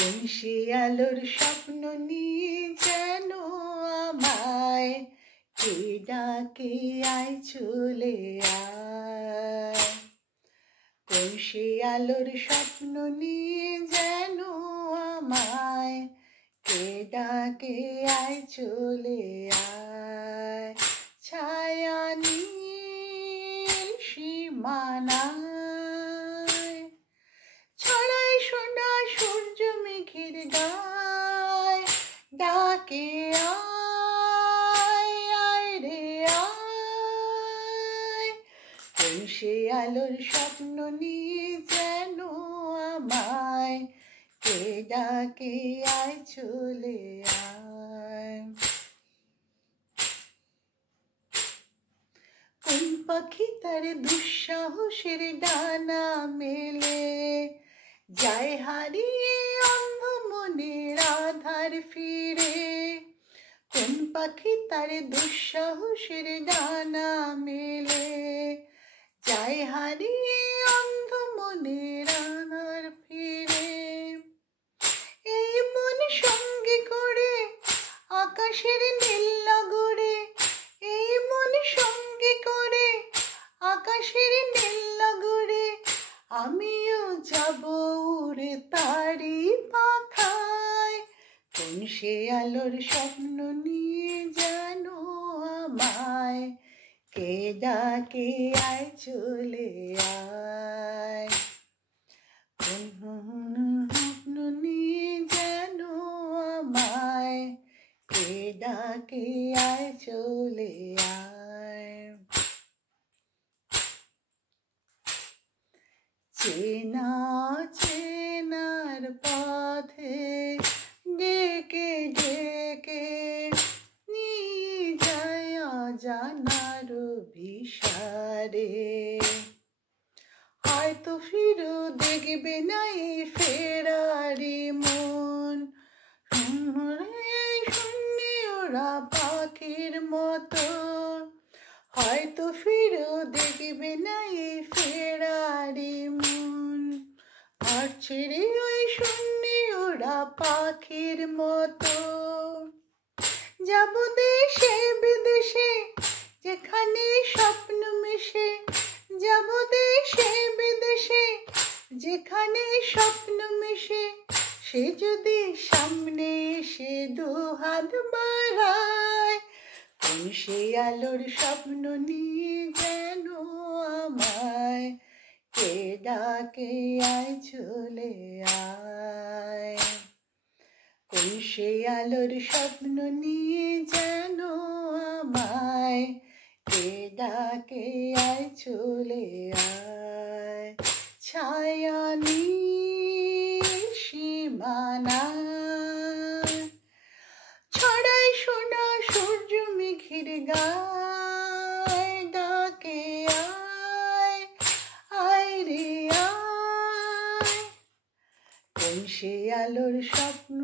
কোন সে আলোর স্বপ্ন নিয়ে যেন আমায় কে ডাকে আয় চলে আয়। কোন সে আলোর স্বপ্ন নিয়ে যেন আমায় কে ডাকে আয় চলে আয়। ছায়া নীল সীমানায় ছড়াই সোনা সূর্য মেঘের গায় ডাকে আয় আয় রে আয়। কোন সে আলোর স্বপ্ন নিয়ে যেন আমায় কে ডাকে আয় চলে আয়। কোন পাখি তার দুঃসাহসের ডানা মেলে যায় হারিয়ে অন্ধ মনের আধার ফিরে। কোন পাখি তার দুঃসাহসের ডানা মেলে যায় হারিয়ে অন্ধ মনের আধার ফিরে। এই মন সঙ্গে করে আকাশের নীল নগরে, এই মন সঙ্গে করে আকাশের নীল নগরে আমিও যাব উড়ে তারি পাখায়। কোন সে আলোর স্বপ্ন নিয়ে যেন আমায় কে ডাকে আয় চলে আয়। কোন স্বপ্ন নিয়ে যেন আমায় কে ডাকে আয় চলে আয়। চেনা চেনার পথে ডেকে ডেকে নিয়ে যায় অজানার ভিসারে। হয়তো ফিরে দেখবে না এই ফেরারি মন, শূন্যে ওরা পাখির মতো। হয়তো ফিরে দেখবে না এই ফেরারি মন, আর ছেড়ে ওই শূন্যে ওরা পাখির মতো। যাব দেশে বিদেশে যেখানে স্বপ্ন মেশে, যাব দেশে বিদেশে যেখানে স্বপ্ন মেশে। সে যদি সামনে এসে দুহাত বাড়ায়, কোন সে আলোর স্বপ্ন নিয়ে যেন আমায় কে ডাকে আয় চলে আয়। কোন সে আলোর স্বপ্ন নিয়ে যেন আমায় কে ডাকে আয় চলে আয়। ছায়া নীল সীমানায় ছড়াই সোনা সূর্য মেঘের গায় ডাকে আয় আয় রে আয়। কোন সে আলোর স্বপ্ন